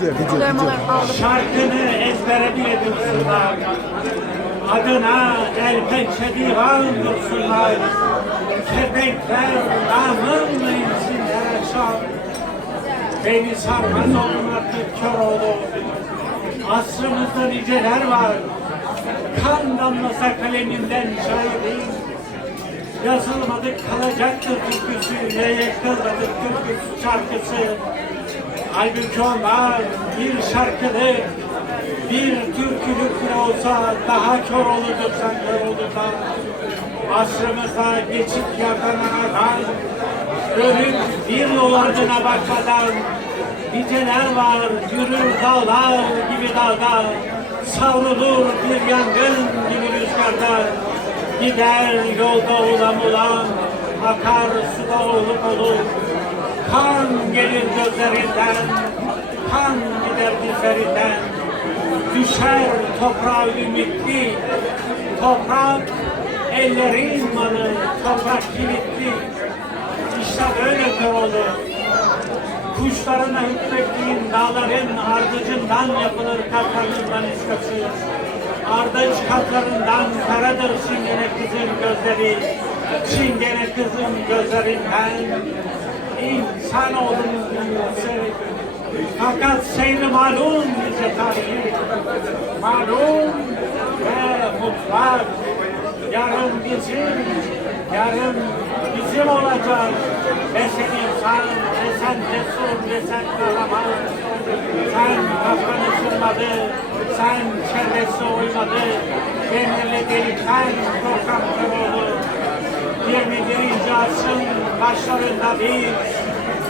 Video, video, Dövmeler video. aldım. Şarkını ezbere bile dursunlar. Adına el pençe divan dursunlar. Kepenkler damınla insinler akşam. Beni sarmaz olun artık Köroğlu. Asrımızda niceler var. Kan damlasa kaleminden şair Yazılmadık kalacaktır türküsü, ne yakılmadık türküsü şarkısı. Halbuki onlar bir şarkıdır, bir türkülük bile olsa daha kör olurduk sen kör olurlar. Asrımızda geçip yakalanan Ölüm bir yol ardına bakmadan Niceler var yürür dağlar gibi dalga Savrulur bir yangın gibi rüzgarda Gider yolda ulam ulam Akar suda olup olur gelir gözlerinden Kan gider dizlerinden Düşer toprağa ümitli Toprak ellerin malı Toprak kilitli İşte böyle olur. Kuşlarına hükmettiğin dağların ardıcından yapılır katlarının daniskası. Ardıç katlarından karadır çingene kızın gözleri. Çingene kızın gözlerinden insanoğlunun dünyası. Fakat seyri malum bize tarihi. Malum ve mutlak. Yarın bizim, yarın bizim olacak. Ve sen insan, ve sen cesur, ve sen kahraman. Sen kafanı sürmadı, sen çevresi uymadı. Demirli delikten korkan kırıldı. 21. asrın başlarında biz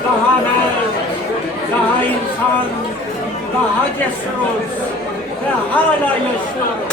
daha mer, daha insan, daha cesuruz ve hala yaşıyoruz.